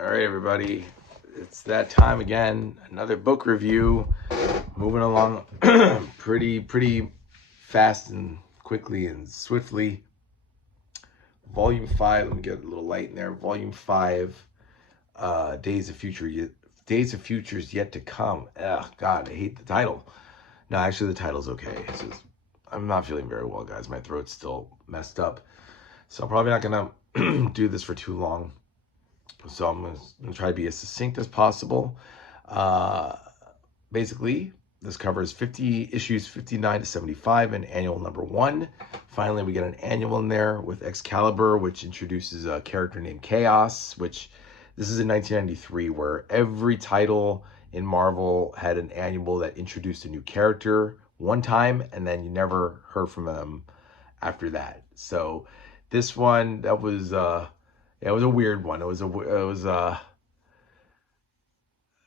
All right, everybody. It's that time again. Another book review. Moving along pretty fast and quickly and swiftly. Volume 5. Let me get a little light in there. Volume 5. Days of Futures Yet to Come. Ugh, God, I hate the title. No, actually, the title's okay. It's just I'm not feeling very well, guys. My throat's still messed up, so I'm probably not gonna do this for too long. So I'm going to try to be as succinct as possible. Uh, Basically, this covers 50 issues 59 to 75 and annual number 1. Finally, we get an annual in there with Excalibur, which introduces a character named Chaos, which this is in 1993, where every title in Marvel had an annual that introduced a new character one time, and then you never heard from them after that. So this one, that was yeah, it was a weird one.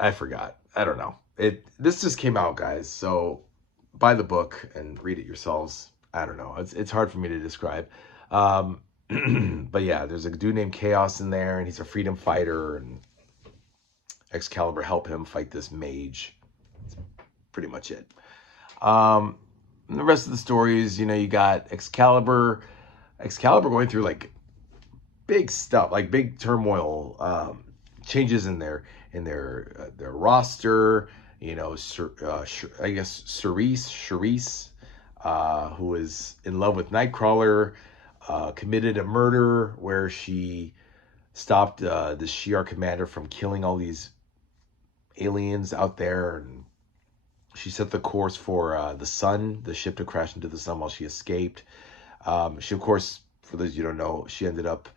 I forgot. I don't know. This just came out, guys. So buy the book and read it yourselves. I don't know. It's hard for me to describe. Um, but yeah, there's a dude named Chaos in there, and he's a freedom fighter, and Excalibur help him fight this mage. That's pretty much it. And the rest of the stories, you got Excalibur going through like big stuff, like big turmoil, changes in their roster. I guess Charisse, who is in love with Nightcrawler, committed a murder where she stopped the Shi'ar commander from killing all these aliens out there, and she set the course for the sun, the ship to crash into the sun while she escaped. She, of course, for those you don't know, she ended up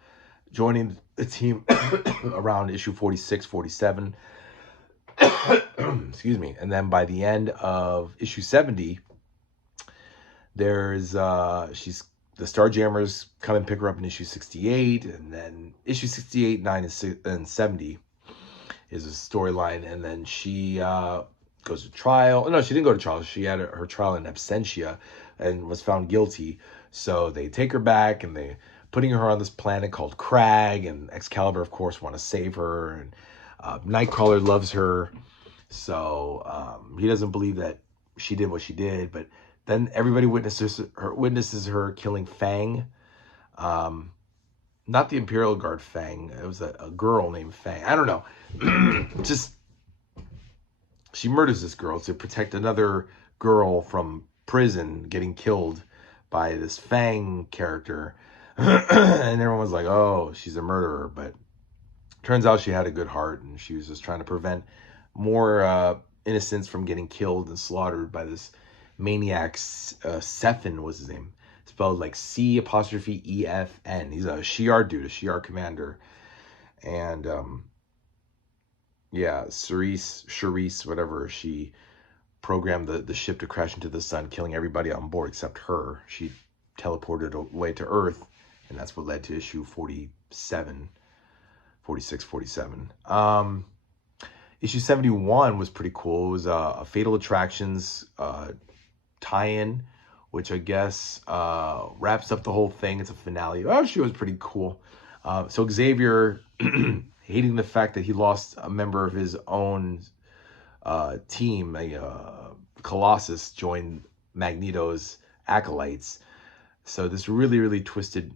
joining the team around issue 46, 47. Excuse me. And then by the end of issue 70, there's the Starjammers come and pick her up in issue 68, and then issue 68, 9, and 70 is a storyline, and then she goes to trial. No, she didn't go to trial. She had her trial in absentia and was found guilty. So they take her back, and they putting her on this planet called Crag, and Excalibur, of course, want to save her, and Nightcrawler loves her, so he doesn't believe that she did what she did, but then everybody witnesses her killing Fang, not the Imperial Guard Fang. It was a girl named Fang. I don't know. Just she murders this girl to protect another girl from prison getting killed by this Fang character. And everyone's like, oh, she's a murderer. But turns out she had a good heart, and she was just trying to prevent more innocents from getting killed and slaughtered by this maniac. Sephin was his name, spelled like C''EFN. He's a Shi'ar dude, a Shi'ar commander. And yeah, Charisse, whatever, she programmed the ship to crash into the sun, killing everybody on board except her. She teleported away to Earth, and that's what led to issue 47, 46, 47. Issue 71 was pretty cool. It was a Fatal Attractions tie-in, which I guess wraps up the whole thing. It's a finale. Actually, it was pretty cool. So Xavier, hating the fact that he lost a member of his own team, Colossus, joined Magneto's acolytes. So this really twisted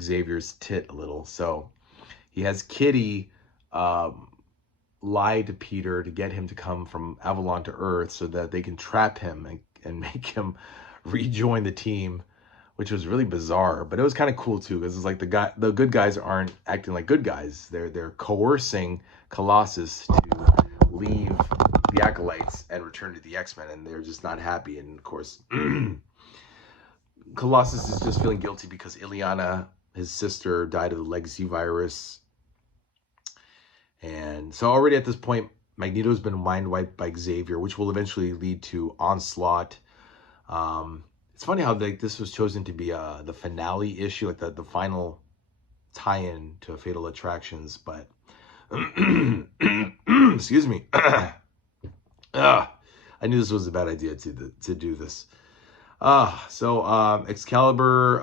Xavier's tit a little. So he has Kitty lie to Peter to get him to come from Avalon to Earth so that they can trap him and make him rejoin the team, which was really bizarre. But it was kind of cool too, because it's like the good guys aren't acting like good guys. They're coercing Colossus to leave the acolytes and return to the X-Men, and they're just not happy. And of course, Colossus is just feeling guilty because Illyana, his sister, died of the legacy virus. And so already at this point, Magneto's been mind wiped by Xavier, which will eventually lead to Onslaught. It's funny how this was chosen to be the finale issue, like the final tie-in to Fatal Attractions. But excuse me. I knew this was a bad idea to do this. So Excalibur,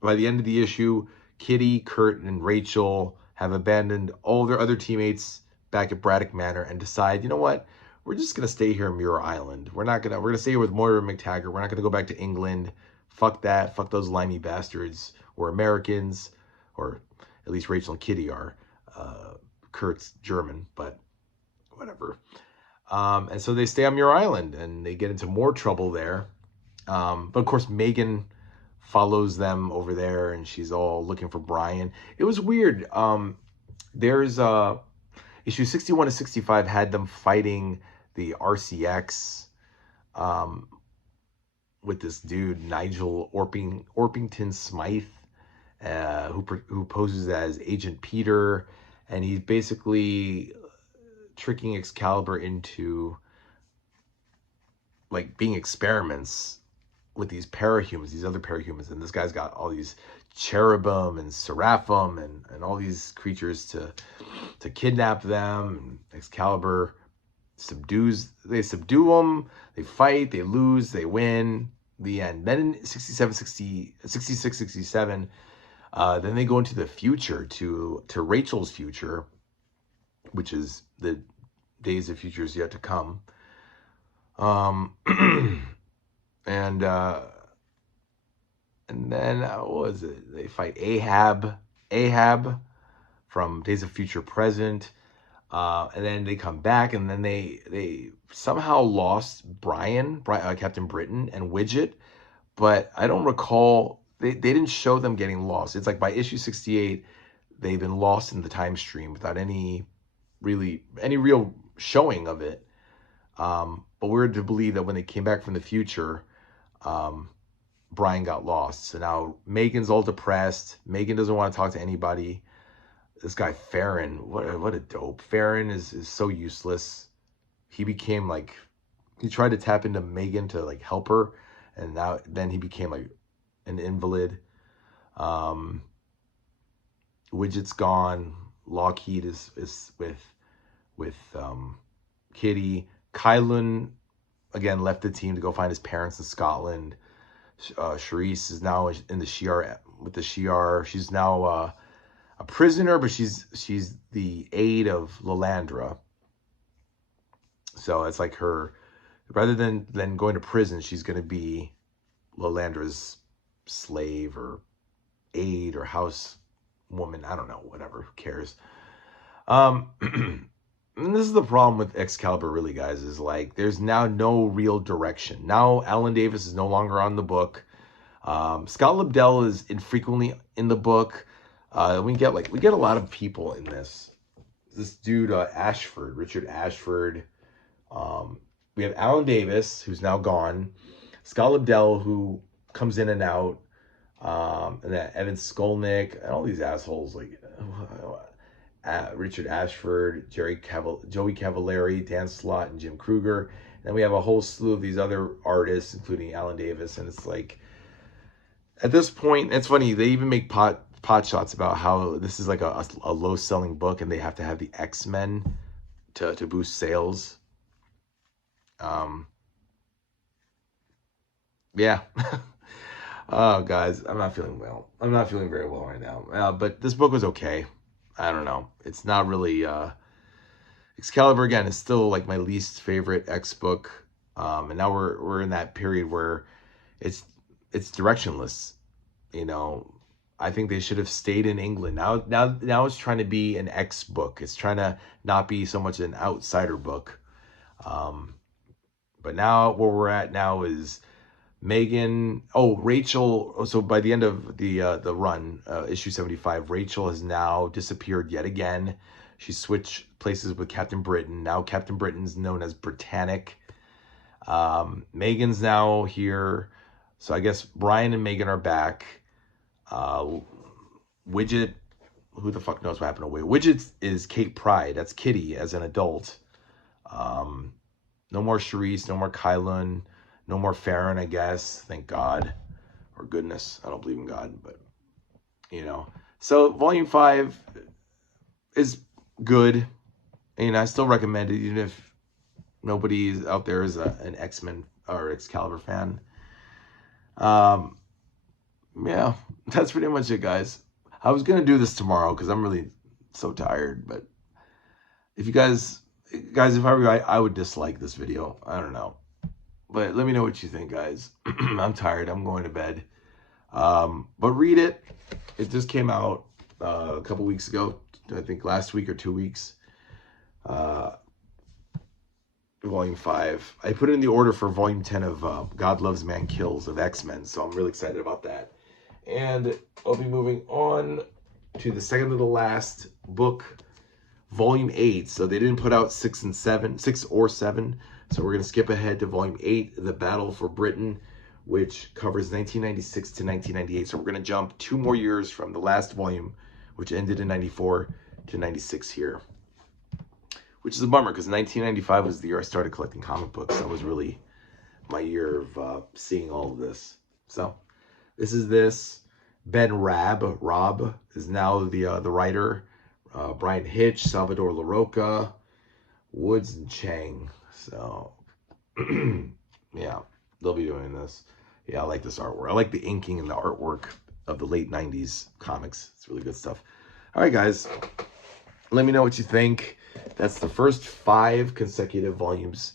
by the end of the issue, Kitty, Kurt, and Rachel have abandoned all their other teammates back at Braddock Manor and decide, you know what? We're just gonna stay here in Muir Island. We're gonna stay here with Moira McTaggart. We're not gonna go back to England. Fuck that. Fuck those limey bastards. We're Americans, or at least Rachel and Kitty are. Kurt's German, but whatever. And so they stay on Muir Island, and they get into more trouble there. But of course, Megan follows them over there, and she's all looking for Brian. It was weird. There's issue 61 to 65 had them fighting the RCX with this dude Nigel Orpington Smythe, who poses as Agent Peter, and he's basically tricking Excalibur into like being experiments with these parahumans, these other parahumans, and this guy's got all these cherubim and seraphim and all these creatures to kidnap them. And Excalibur they subdue them, they fight, they lose, they win, the end. Then in 66, 67, then they go into the future, to Rachel's future, which is the days of futures yet to come. And then what was it? They fight Ahab from Days of Future Present. And then they come back, and then they somehow lost Captain Britain, and Widget, but I don't recall, they didn't show them getting lost. It's like by issue 68, they've been lost in the time stream without any real showing of it. But we're to believe that when they came back from the future, Brian got lost. So now Megan's all depressed. Megan doesn't want to talk to anybody. This guy Farron, what a dope. Farron is so useless. He became like, he tried to tap into Megan to like help her, and then he became like an invalid. Widget's gone. Lockheed is with Kitty. Kylan again left the team to go find his parents in Scotland. Charisse is now in the Shi'ar with the Shi'ar. She's now a prisoner, but she's the aide of Lilandra. So it's like her, rather than going to prison, she's going to be Lilandra's slave or aide or house woman. I don't know, whatever, who cares? And this is the problem with Excalibur, really, guys, is like there's now no real direction. Now Alan Davis is no longer on the book. Scott Lobdell is infrequently in the book. We get a lot of people in this. This dude Ashford, Richard Ashford. We have Alan Davis, who's now gone. Scott Lobdell, who comes in and out. And then Evan Skolnick and all these assholes like Richard Ashford, Joey Cavallari, Dan Slott, and Jim Kruger. And then we have a whole slew of these other artists, including Alan Davis. And it's like, at this point, it's funny, they even make pot shots about how this is like a low-selling book, and they have to have the X-Men to boost sales. Yeah. Oh, guys, I'm not feeling well. I'm not feeling very well right now. But this book was okay. I don't know. It's not really... Excalibur, again, is still like my least favorite X book. And now we're in that period where it's directionless. You know, I think they should have stayed in England. Now it's trying to be an X book. It's trying to not be so much an outsider book. But now where we're at now is Rachel. So by the end of the run, issue 75, Rachel has now disappeared yet again. She switched places with Captain Britain. Now Captain Britain's known as Britannic. Megan's now here. So I guess Brian and Megan are back. Widget, who the fuck knows what happened to Widget? Widget is Kate Pryde. That's Kitty as an adult. No more Charisse, no more Kylan, no more Farron, I guess. Thank God. Or goodness. I don't believe in God, but, you know. So Volume 5 is good. And I still recommend it, even if nobody out there is an X-Men or Excalibur fan. Yeah, that's pretty much it, guys. I was going to do this tomorrow because I'm really So tired. But if you guys, if I were you, I would dislike this video. I don't know. But let me know what you think, guys. I'm tired. I'm going to bed. But read it. It just came out a couple weeks ago. I think last week or 2 weeks. Volume 5. I put it in the order for Volume 10 of God Loves, Man Kills of X-Men. So I'm really excited about that. And I'll be moving on to the second to the last book, Volume 8. So they didn't put out 6 or 7. So we're going to skip ahead to Volume 8, The Battle for Britain, which covers 1996 to 1998. So we're going to jump 2 more years from the last volume, which ended in 94, to 96 here. Which is a bummer, because 1995 was the year I started collecting comic books. That was really my year of seeing all of this. So this is this. Ben Robb is now the writer. Brian Hitch, Salvador LaRocca, Woods, and Chang. So, yeah, they'll be doing this. Yeah, I like this artwork. I like the inking and the artwork of the late 90s comics. It's really good stuff. All right, guys. Let me know what you think. That's the first 5 consecutive volumes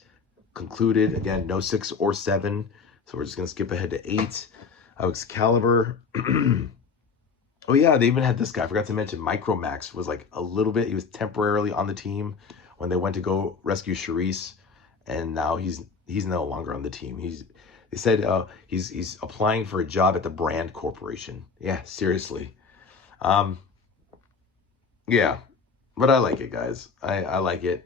concluded. Again, no 6 or 7. So we're just going to skip ahead to 8. EXCALIBUR. Oh, yeah, they even had this guy. I forgot to mention Micromax was like a little bit. He was temporarily on the team when they went to go rescue Charisse. And now he's no longer on the team. They said he's applying for a job at the Brand Corporation. Yeah, seriously. Yeah. But I like it, guys. I like it.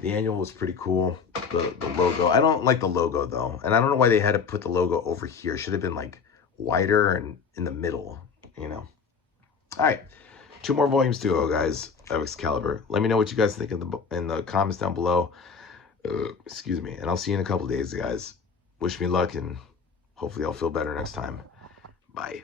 The annual was pretty cool. The logo. I don't like the logo, though. And I don't know why they had to put the logo over here. It should have been, like, wider and in the middle, you know. All right. 2 more volumes to go, guys, of EXCALIBUR. Let me know what you guys think in the comments down below. Excuse me. And I'll see you in a couple days, guys. Wish me luck, and hopefully I'll feel better next time. Bye.